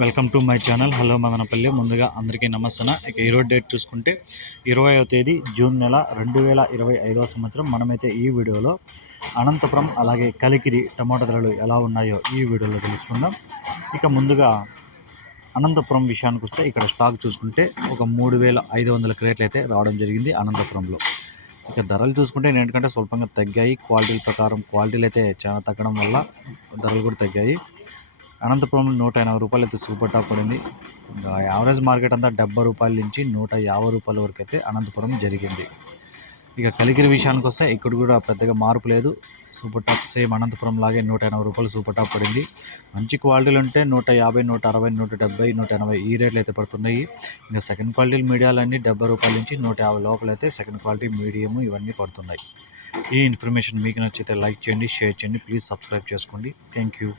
Welcome to my channel. Hello Madanapalle. ముందుగా అందరికీ నమస్తన ఇక ఈరోజు డేట్ చూసుకుంటే ఇరవైవ తేదీ జూన్ నెల రెండు వేల ఇరవై ఐదవ సంవత్సరం. మనమైతే ఈ వీడియోలో అనంతపురం అలాగే కలికిరి టమాటా ధరలు ఎలా ఉన్నాయో ఈ వీడియోలో తెలుసుకుందాం. ఇక ముందుగా అనంతపురం విషయానికి వస్తే ఇక్కడ స్టాక్ చూసుకుంటే ఒక మూడు వేల ఐదు వందల క్రేట్లు అయితే రావడం జరిగింది అనంతపురంలో. ఇక ధరలు చూసుకుంటే ఏంటంటే స్వల్పంగా తగ్గాయి. క్వాలిటీల ప్రకారం క్వాలిటీలు అయితే చాలా తగ్గడం వల్ల ధరలు కూడా తగ్గాయి. అనంతపురంలో నూట ఎనభై రూపాయలు అయితే సూపర్ టాప్ పడింది. ఇంకా యావరేజ్ మార్కెట్ అంతా డెబ్బై రూపాయల నుంచి నూట యాభై రూపాయల వరకు అయితే అనంతపురం జరిగింది. ఇక కలిగిరి విషయానికి వస్తే ఇక్కడ కూడా పెద్దగా మార్పు లేదు. సూపర్ టాప్ సేమ్ అనంతపురం లాగే నూట ఎనభై రూపాయలు సూపర్ టాప్ పడింది. మంచి క్వాలిటీలు ఉంటే నూట యాభై నూట అరవై నూట డెబ్బై నూట ఎనభై ఈ రేట్లు అయితే పడుతున్నాయి. ఇంకా సెకండ్ క్వాలిటీ మీడియాలన్నీ డెబ్బై రూపాయల నుంచి నూట యాభై లోపల అయితే సెకండ్ క్వాలిటీ మీడియం ఇవన్నీ పడుతున్నాయి. ఈ ఇన్ఫర్మేషన్ మీకు నచ్చితే లైక్ చేయండి షేర్ చేయండి ప్లీజ్ సబ్స్క్రైబ్ చేసుకోండి. Thank you.